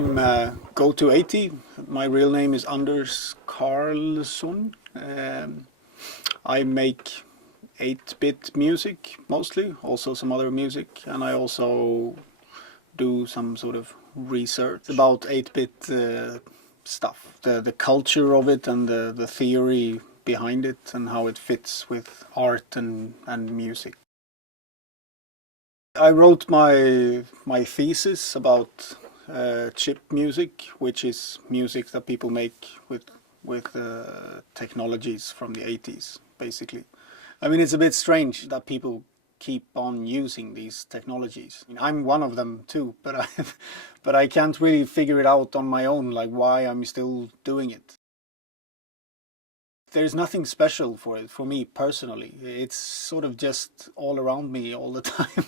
I'm Goto80. My real name is Anders Carlsson. I make 8-bit music mostly, also some other music, and I also do some sort of research about 8-bit stuff, the culture of it and the theory behind it and how it fits with art and music. I wrote my thesis about chip music, which is music that people make with technologies from the 80s, basically. I mean, it's a bit strange that people keep on using these technologies. I mean, I'm one of them too, but I can't really figure it out on my own, like why I'm still doing it. There's nothing special for it, for me personally. It's sort of just all around me all the time.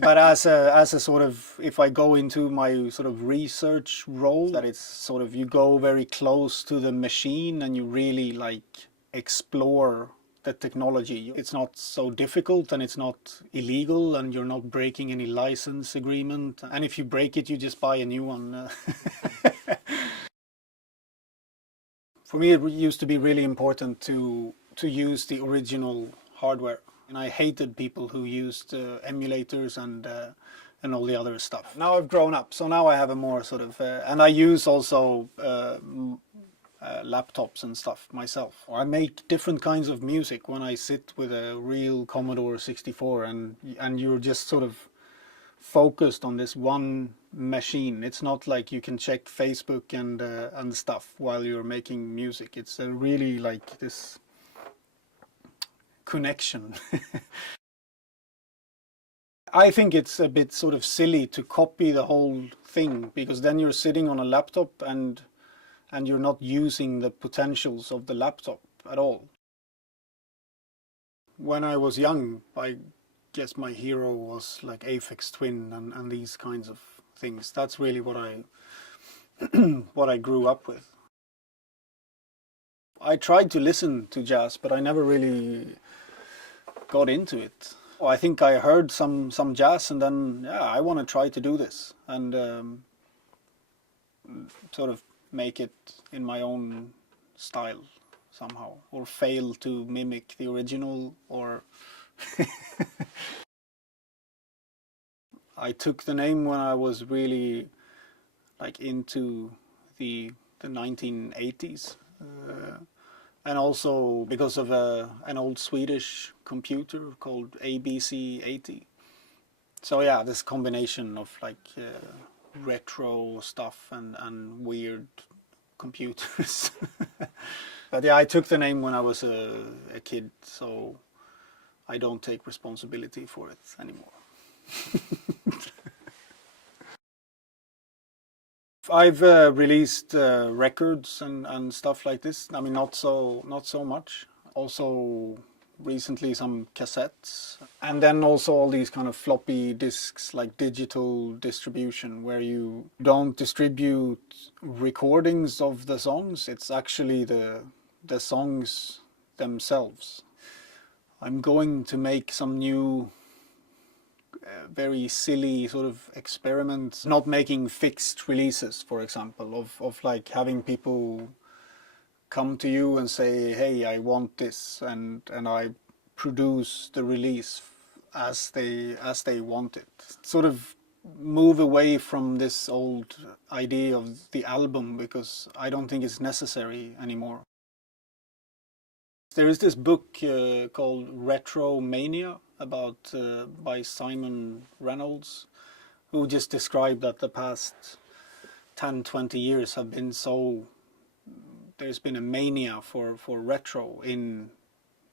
But as a sort of, if I go into my sort of research role, that it's sort of, you go very close to the machine and you really like explore the technology. It's not so difficult and it's not illegal and you're not breaking any license agreement. And if you break it, you just buy a new one. For me, it used to be really important to use the original hardware, and I hated people who used emulators and all the other stuff. Now I've grown up, so now I have a more sort of, and I use also laptops and stuff myself. I make different kinds of music when I sit with a real Commodore 64, and you're just sort of focused on this one machine. It's not like you can check Facebook and stuff while you're making music. It's a really like this connection. I think it's a bit sort of silly to copy the whole thing, because then you're sitting on a laptop and you're not using the potentials of the laptop at all. When I was young, I guess my hero was like Aphex Twin and these kinds of things. That's really what I what I grew up with. I tried to listen to jazz, but I never really got into it. I think I heard some jazz and then, yeah, I want to try to do this and sort of make it in my own style somehow, or fail to mimic the original, or I took the name when I was really like into the 1980s, and also because of an old Swedish computer called ABC80. So yeah, this combination of like retro stuff and weird computers. But yeah, I took the name when I was a kid, so I don't take responsibility for it anymore. I've released records and stuff like this. I mean, not so much. Also recently some cassettes, and then also all these kind of floppy disks, like digital distribution, where you don't distribute recordings of the songs. It's actually the songs themselves. I'm going to make some new very silly sort of experiments, not making fixed releases, for example, of like having people come to you and say, hey, I want this, and I produce the release as they want it. Sort of move away from this old idea of the album, because I don't think it's necessary anymore. There is this book called Retro Mania about by Simon Reynolds, who just described that the past 10-20 years have been so, there's been a mania for retro in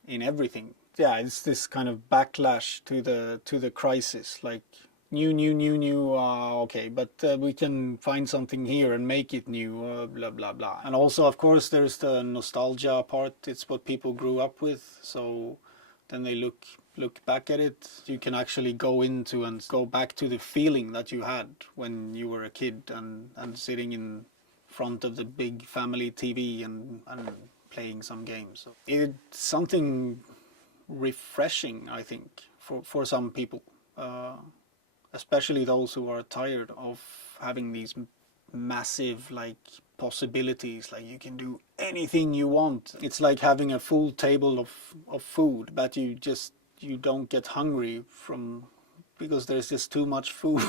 everything. Yeah, it's this kind of backlash to the crisis, like new, okay, but we can find something here and make it new, blah blah blah. And also, of course, there's the nostalgia part. It's what people grew up with, so then they look back at it. You can actually go into and go back to the feeling that you had when you were a kid and sitting in front of the big family TV and playing some games. So it's something refreshing, I think, for some people, especially those who are tired of having these massive like possibilities, like you can do anything you want. It's like having a full table of food, but you don't get hungry from because there's just too much food.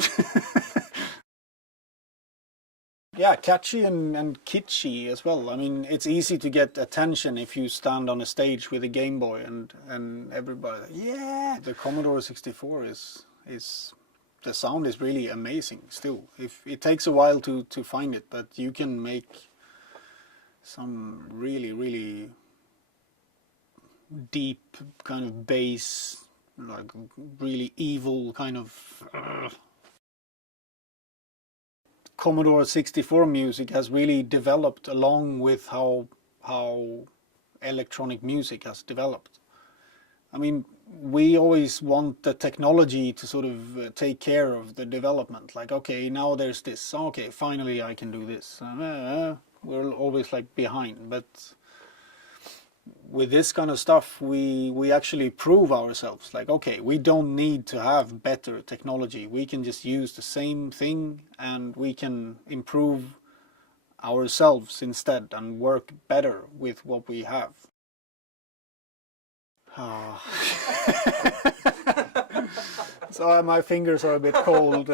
Yeah, catchy and kitschy as well. I mean, it's easy to get attention if you stand on a stage with a Game Boy and everybody, yeah. The Commodore 64 is the sound is really amazing still. If it takes a while to find it, but you can make some really deep kind of bass, like really evil kind of Commodore 64 music has really developed along with how electronic music has developed. I mean, we always want the technology to sort of take care of the development. Like, okay, now there's this. Okay, finally I can do this. We're always like behind, but with this kind of stuff, we actually prove ourselves. Like, okay, we don't need to have better technology. We can just use the same thing and we can improve ourselves instead and work better with what we have. So my fingers are a bit cold.